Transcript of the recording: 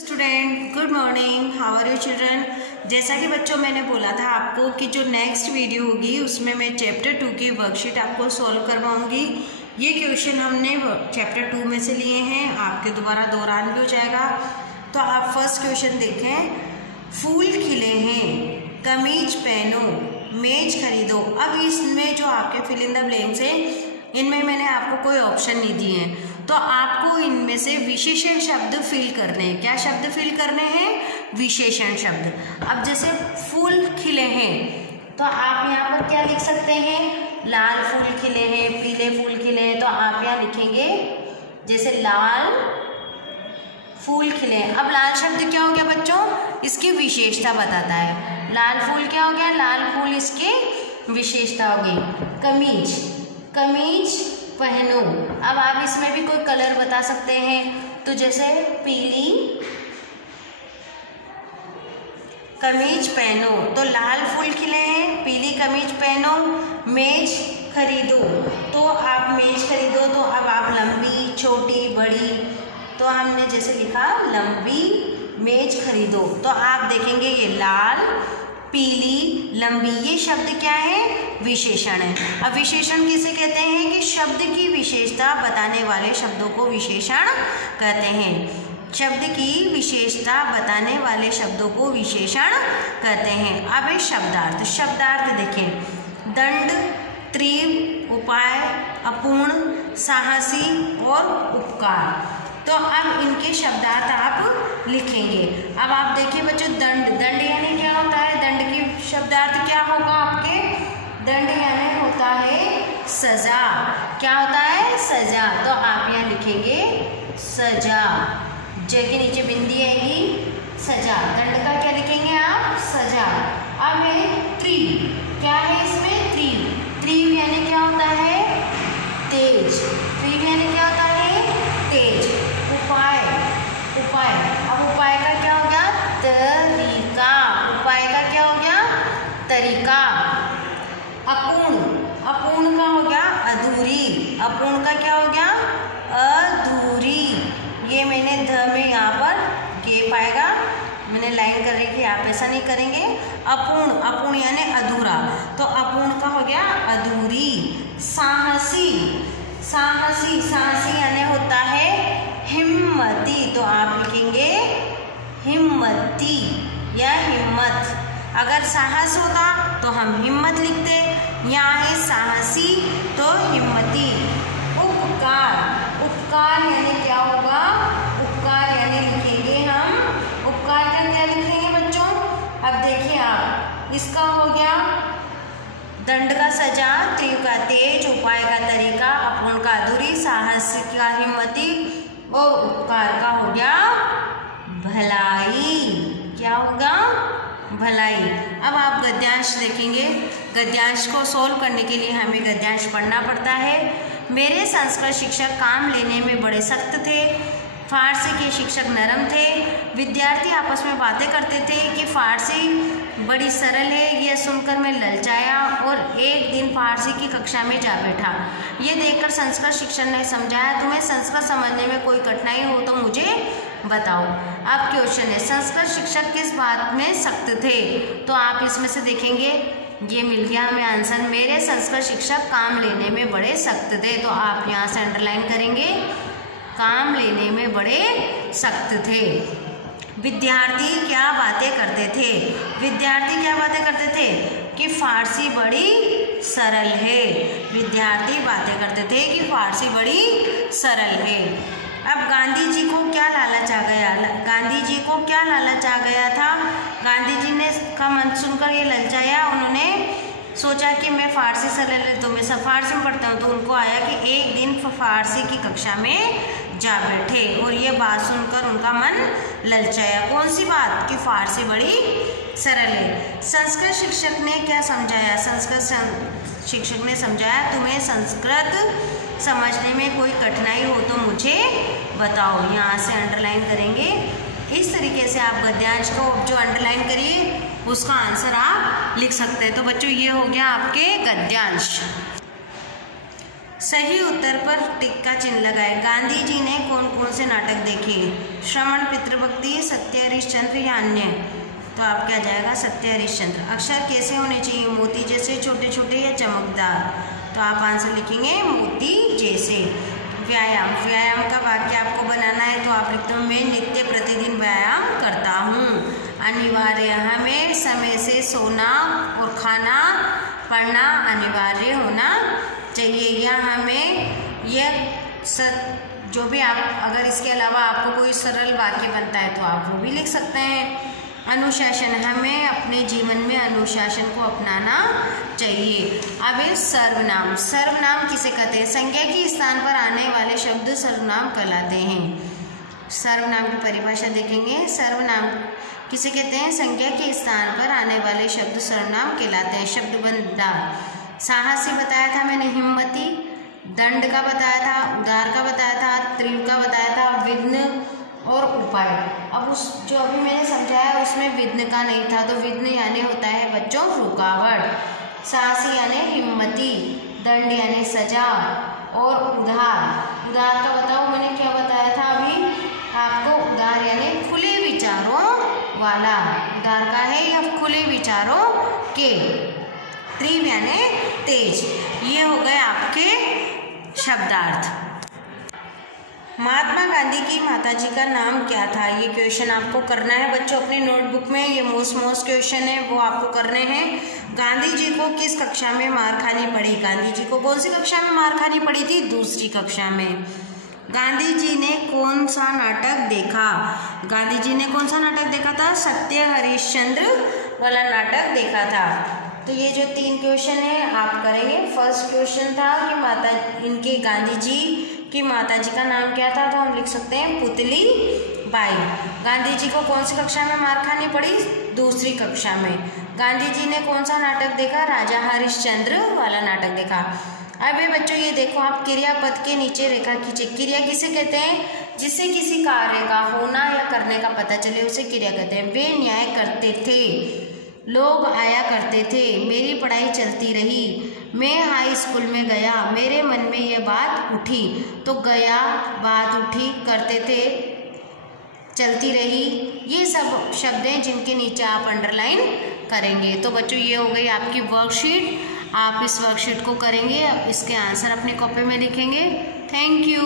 Student good morning, how are you children. जैसा कि बच्चों मैंने बोला था आपको कि जो नेक्स्ट वीडियो होगी उसमें मैं चैप्टर 2 की वर्कशीट आपको सॉल्व करवाऊंगी। ये क्वेश्चन हमने चैप्टर 2 में से लिए हैं, आपके दोबारा दोहरान भी हो जाएगा। तो आप फर्स्ट क्वेश्चन देखें। फूल खिले हैं, कमीज पहनो, मेज खरीदो। अब इसमें जो आपके फिल इन द ब्लैंक्स हैं, इनमें मैंने आपको कोई ऑप्शन नहीं दिए हैं, तो आपको इनमें से विशेषण शब्द फिल करने हैं। क्या शब्द फिल करने हैं? विशेषण शब्द। अब जैसे फूल खिले हैं तो आप यहाँ पर क्या लिख सकते हैं? लाल फूल खिले हैं, पीले फूल खिले हैं, तो आप यहाँ लिखेंगे जैसे लाल फूल खिले हैं। अब लाल शब्द क्या हो गया बच्चों? इसकी विशेषता बताता है। लाल फूल क्या हो गया? लाल फूल इसकी विशेषता हो गई। कमीज, कमीज पहनो। अब आप इसमें भी कोई कलर बता सकते हैं, तो जैसे पीली कमीज पहनो, तो लाल फूल खिले हैं, पीली कमीज पहनो, मेज खरीदो। तो आप मेज खरीदो, तो अब आप लंबी, छोटी, बड़ी, तो हमने जैसे लिखा लंबी मेज खरीदो। तो आप देखेंगे ये लाल, पीली, लंबी, ये शब्द क्या है? विशेषण है। अब विशेषण किसे कहते हैं? कि शब्द की विशेषता बताने वाले शब्दों को विशेषण कहते हैं। शब्द की विशेषता बताने वाले शब्दों को विशेषण कहते हैं। अब ये शब्दार्थ, शब्दार्थ देखें। दंड, तीव्र, उपाय, अपूर्ण, साहसी और उपकार। तो अब इनके शब्दार्थ आप लिखेंगे। अब आप देखिए बच्चों, दंड, दंड यानी क्या होता है? दंड की शब्दार्थ क्या होगा आपके? दंड यानी होता है सजा। क्या होता है? सजा। तो आप यहाँ लिखेंगे सजा, ज के नीचे बिंदी आएगी, सजा। दंड का क्या लिखेंगे आप? सजा। अब है तीव्र, क्या है इसमें? तीव्र, तीव्र यानी क्या होता है? तेज, तीव्र यानी क्या होता है? तेज। उपाय, उपाय, अब उपाय का क्या हो गया? तरीका, उपाय का क्या हो गया? तरीका। अपूर्ण, अपूर्ण का हो गया? अधूरी, अपूर्ण का क्या हो गया? अधूरी। ये मैंने ध में यहाँ पर गेप आएगा, मैंने लाइन कर रखी है, आप ऐसा नहीं करेंगे। अपूर्ण, अपूर्ण यानी अधूरा, तो अपूर्ण का हो गया अधूरी। साहसी, साहसी, साहसी यानी होता है हिम्मती, तो आप लिखेंगे हिम्मती या हिम्मत। अगर साहस होता तो हम हिम्मत लिखते, यहाँ है साहसी तो हिम्मती। उपकार, उपकार यानी क्या होगा? उपकार यानी लिखेंगे हम, उपकार का क्या लिखेंगे बच्चों? अब देखिए आप, इसका हो गया दंड का सजा, तीव्र का तेज, उपाय का तरीका, अपूर्ण का अधूरी, साहस का हिम्मती और उपकार का हो गया भलाई। क्या होगा? भलाई। अब आप गद्यांश देखेंगे। गद्यांश को सोल्व करने के लिए हमें गद्यांश पढ़ना पड़ता है। मेरे संस्कृत शिक्षक काम लेने में बड़े सख्त थे, फारसी के शिक्षक नरम थे। विद्यार्थी आपस में बातें करते थे कि फारसी बड़ी सरल है। यह सुनकर मैं ललचाया और एक दिन फारसी की कक्षा में जा बैठा। ये देखकर संस्कृत शिक्षक ने समझाया, तुम्हें संस्कृत समझने में कोई कठिनाई हो तो मुझे बताओ। अब क्वेश्चन है, संस्कृत शिक्षक किस बात में सख्त थे? तो आप इसमें से देखेंगे, ये मिल गया हमें आंसर। मेरे संस्कृत शिक्षक काम लेने में बड़े सख्त थे, तो आप यहाँ से अंडरलाइन करेंगे, काम लेने में बड़े सख्त थे। विद्यार्थी क्या बातें करते थे? विद्यार्थी क्या बातें करते थे? कि फारसी बड़ी सरल है। विद्यार्थी बातें करते थे कि फारसी बड़ी सरल है। अब गांधी जी को क्या लालच आ गया? गांधी जी को क्या लालच आ गया था? गांधी जी ने का मन सुनकर ये ललचाया। उन्होंने सोचा कि मैं फारसी सरल है तो मैं सब फारसी में पढ़ता हूँ, तो उनको आया कि एक दिन फारसी की कक्षा में जा बैठे और ये बात सुनकर उनका मन ललचाया। कौन सी बात? कि फारसी बड़ी सरल है। संस्कृत शिक्षक ने क्या समझाया? संस्कृत शिक्षक ने समझाया, तुम्हें संस्कृत समझने में कोई कठिनाई हो तो मुझे बताओ। यहाँ से अंडरलाइन करेंगे। इस तरीके से आप गद्यांश को जो अंडरलाइन करिए उसका आंसर आप लिख सकते हैं। तो बच्चों ये हो गया आपके गद्यांश। सही उत्तर पर टिक का चिन्ह लगाएं। गांधी जी ने कौन कौन से नाटक देखे? श्रवण पितृभक्ति, सत्य हरिश्चंद्र या अन्य? तो आप क्या जाएगा? सत्य हरिश्चंद्र। अक्षर कैसे होने चाहिए? मोती जैसे छोटे छोटे या चमकदार? तो आप आंसर लिखेंगे मोती जैसे। व्यायाम, व्यायाम का वाक्य आपको बनाना है तो आप लिखते हो मैं नित्य प्रतिदिन व्यायाम करता हूँ। अनिवार्य, हमें समय से सोना और खाना पढ़ना अनिवार्य होना चाहिए। या हमें यह जो भी आप अगर इसके अलावा आपको कोई सरल वाक्य बनता है तो आप वो भी लिख सकते हैं। अनुशासन, हमें अपने जीवन में अनुशासन को अपनाना चाहिए। अब सर्वनाम, सर्वनाम किसे कहते हैं? संज्ञा के स्थान पर आने वाले शब्द सर्वनाम कहलाते हैं। सर्वनाम की परिभाषा देखेंगे। सर्वनाम किसे कहते हैं? संज्ञा के स्थान पर आने वाले शब्द सर्वनाम कहलाते हैं। शब्दबंधदार, साहसी बताया था मैंने, हिम्मती, दंड का बताया था, उदार का बताया था, तीव्र का बताया था, विघ्न और उपाय। अब उस जो अभी मैंने समझाया उसमें विघ्न का नहीं था, तो विघ्न यानी होता है बच्चों रुकावट। साहसी यानी हिम्मती, दंड यानी सजा और उदार, उदार का बताओ मैंने क्या बताया था अभी आपको? उदार यानी खुले विचारों वाला, उदार का है या खुले विचारों के। तीव्र यानी तेज। ये हो गए आपके शब्दार्थ। महात्मा गांधी की माताजी का नाम क्या था? ये क्वेश्चन आपको करना है बच्चों अपनी नोटबुक में। ये मोस्ट क्वेश्चन है वो आपको करने हैं। गांधी जी को किस कक्षा में मार खानी पड़ी? गांधी जी को कौन सी कक्षा में मार खानी पड़ी थी? दूसरी कक्षा में। गांधी जी ने कौन सा नाटक देखा? गांधी जी ने कौन सा नाटक देखा था? सत्य हरिश्चंद्र वाला नाटक देखा था। तो ये जो 3 क्वेश्चन है आप करेंगे। फर्स्ट क्वेश्चन था कि इनके गांधी जी कि माताजी का नाम क्या था? तो हम लिख सकते हैं पुतली बाई। गांधी जी को कौन सी कक्षा में मार खानी पड़ी? दूसरी कक्षा में। गांधी जी ने कौन सा नाटक देखा? राजा हरिश्चंद्र वाला नाटक देखा। अब ये बच्चों ये देखो आप क्रियापद के नीचे रेखा खींचे। क्रिया किसे कहते हैं? जिससे किसी कार्य का होना या करने का पता चले उसे क्रिया कहते हैं। वे न्याय करते थे, लोग आया करते थे, मेरी पढ़ाई चलती रही, मैं हाई स्कूल में गया, मेरे मन में यह बात उठी। तो गया, बात उठी, करते थे, चलती रही, ये सब शब्द हैं जिनके नीचे आप अंडरलाइन करेंगे। तो बच्चों ये हो गई आपकी वर्कशीट। आप इस वर्कशीट को करेंगे, इसके आंसर अपनी कॉपी में लिखेंगे। Thank you.